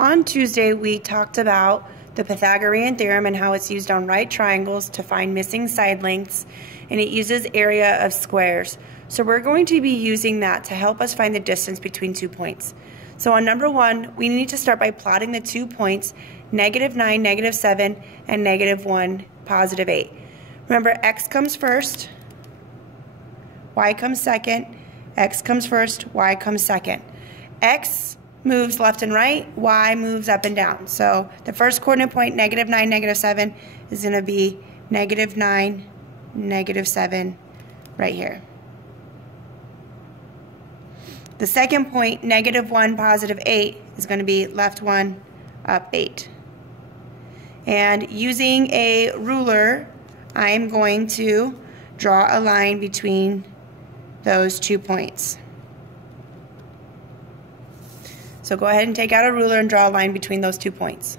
on Tuesday we talked about the Pythagorean theorem and how it's used on right triangles to find missing side lengths, and it uses area of squares. So we're going to be using that to help us find the distance between 2 points. So on number 1, we need to start by plotting the 2 points, -9, -7, and -1, +8. Remember, x comes first, y comes second, x comes first, y comes second. X moves left and right, y moves up and down. So the first coordinate point, -9, -7, is going to be -9, -7 right here. The second point, -1, +8, is going to be left 1, up 8. And using a ruler, I am going to draw a line between those 2 points. So go ahead and take out a ruler and draw a line between those 2 points.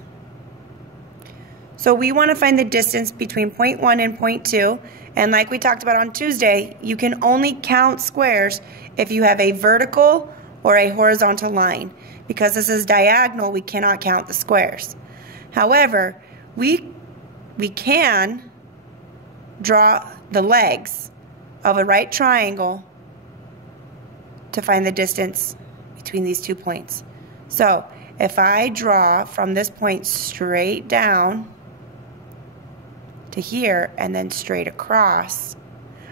So we want to find the distance between point 1 and point 2, and like we talked about on Tuesday, you can only count squares if you have a vertical or a horizontal line. Because this is diagonal, we cannot count the squares. However, we can draw the legs of a right triangle to find the distance between these 2 points. So if I draw from this point straight down to here and then straight across,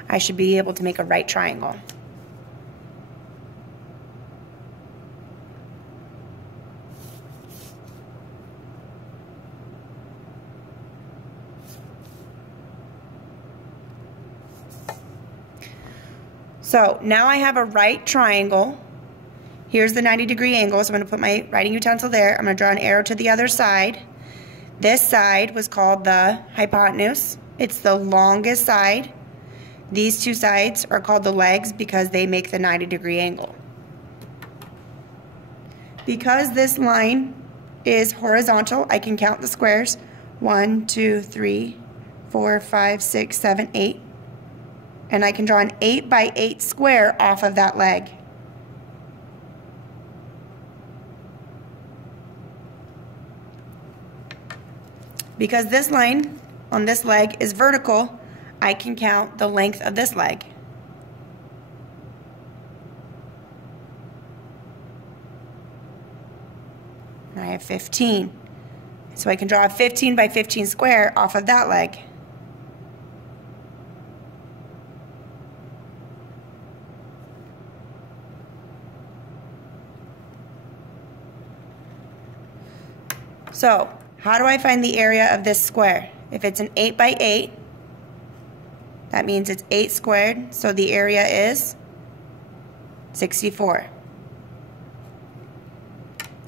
I should be able to make a right triangle. So now I have a right triangle. Here's the 90-degree angle, so I'm going to put my writing utensil there. I'm going to draw an arrow to the other side. This side was called the hypotenuse. It's the longest side. These two sides are called the legs because they make the 90-degree angle. Because this line is horizontal, I can count the squares. 1, 2, 3, 4, 5, 6, 7, 8. And I can draw an 8 by 8 square off of that leg. Because this line on this leg is vertical, I can count the length of this leg. And I have 15. So I can draw a 15 by 15 square off of that leg. So, how do I find the area of this square? If it's an 8 by 8, that means it's 8 squared, so the area is 64.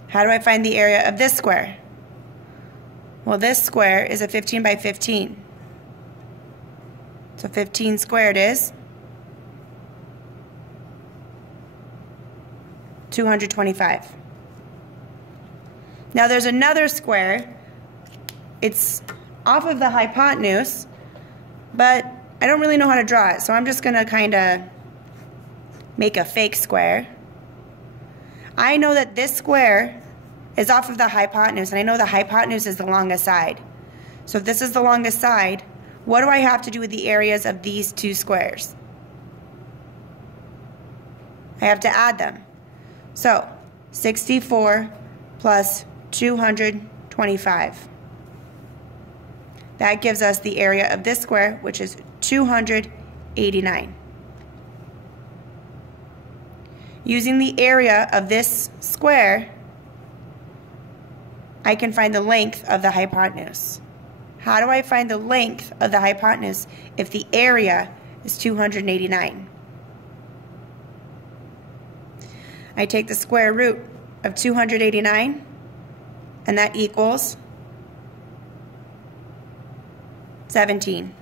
How do I find the area of this square? Well, this square is a 15 by 15. So 15 squared is 225. Now there's another square. It's off of the hypotenuse, but I don't really know how to draw it, so I'm just going to kind of make a fake square. I know that this square is off of the hypotenuse, and I know the hypotenuse is the longest side. So if this is the longest side, what do I have to do with the areas of these 2 squares? I have to add them. So 64 plus 225. That gives us the area of this square, which is 289. Using the area of this square, I can find the length of the hypotenuse. How do I find the length of the hypotenuse if the area is 289? I take the square root of 289, and that equals 17.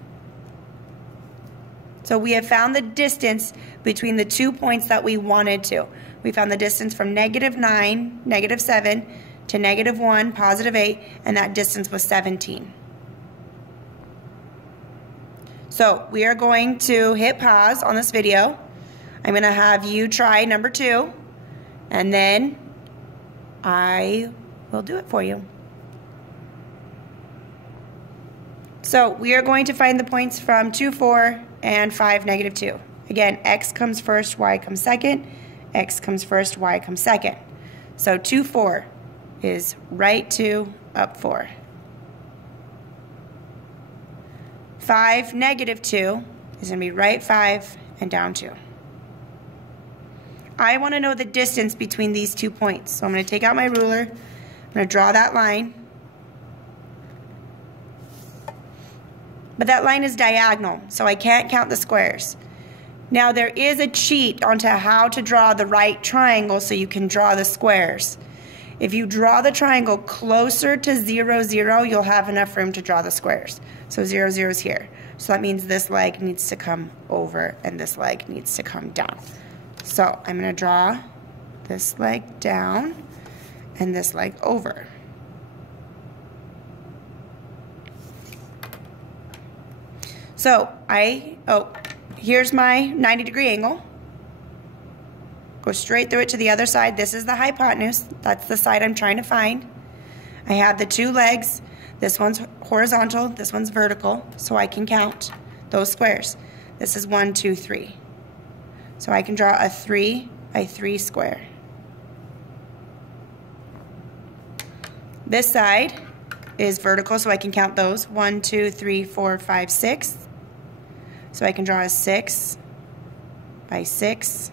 So we have found the distance between the 2 points that we wanted to. We found the distance from -9, -7, to -1, +8, and that distance was 17. So we are going to hit pause on this video. I'm going to have you try number 2, and then I we'll do it for you. So we are going to find the points from 2, 4, and 5, negative 2. Again, x comes first, y comes second. X comes first, y comes second. So 2, 4 is right 2, up 4. 5, negative 2 is going to be right 5 and down 2. I want to know the distance between these 2 points. So I'm going to take out my ruler. I'm going to draw that line. But that line is diagonal, so I can't count the squares. Now there is a cheat onto how to draw the right triangle so you can draw the squares. If you draw the triangle closer to 0, 0, you'll have enough room to draw the squares. So 0, 0 is here. So that means this leg needs to come over and this leg needs to come down. So I'm going to draw this leg down and this leg over. So here's my 90-degree angle. Go straight through it to the other side. This is the hypotenuse. That's the side I'm trying to find. I have the 2 legs. This one's horizontal, this one's vertical, so I can count those squares. This is 1, 2, 3. So I can draw a 3 by 3 square. This side is vertical, so I can count those. 1, 2, 3, 4, 5, 6. So I can draw a 6 by 6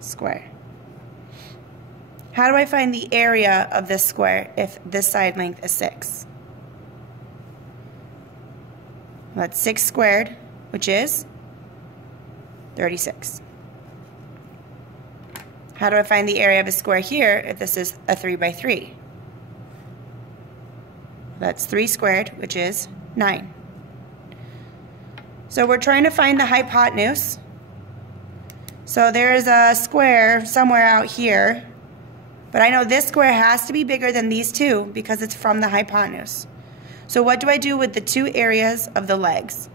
square. How do I find the area of this square if this side length is 6? Well, that's 6 squared, which is 36. How do I find the area of a square here if this is a 3 by 3? That's 3 squared, which is 9. So we're trying to find the hypotenuse. So there's a square somewhere out here, but I know this square has to be bigger than these 2 because it's from the hypotenuse. So what do I do with the 2 areas of the legs?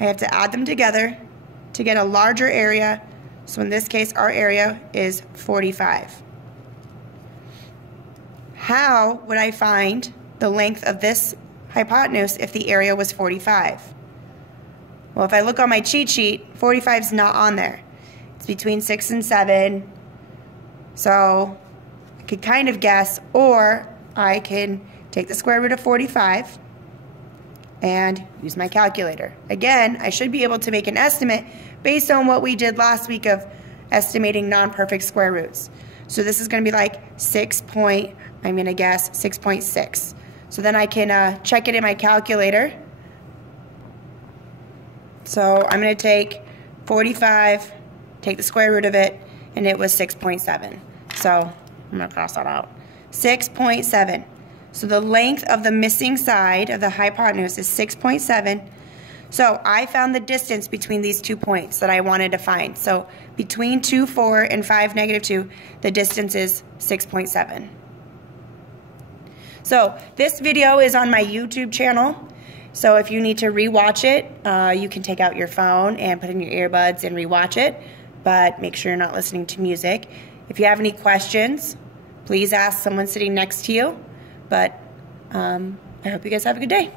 I have to add them together to get a larger area. So in this case, our area is 45. How would I find the length of this hypotenuse if the area was 45? Well, if I look on my cheat sheet, 45 is not on there. It's between 6 and 7. So I could kind of guess, or I can take the square root of 45 and use my calculator. Again, I should be able to make an estimate based on what we did last week of estimating non-perfect square roots. So this is going to be like 6.6. So then I can check it in my calculator. So I'm going to take 45, take the square root of it, and it was 6.7. So I'm going to cross that out. 6.7. So the length of the missing side of the hypotenuse is 6.7. So I found the distance between these 2 points that I wanted to find. So between 2, 4 and 5, negative 2, the distance is 6.7. So this video is on my YouTube channel. So if you need to rewatch it, you can take out your phone and put in your earbuds and rewatch it. But make sure you're not listening to music. If you have any questions, please ask someone sitting next to you. But I hope you guys have a good day.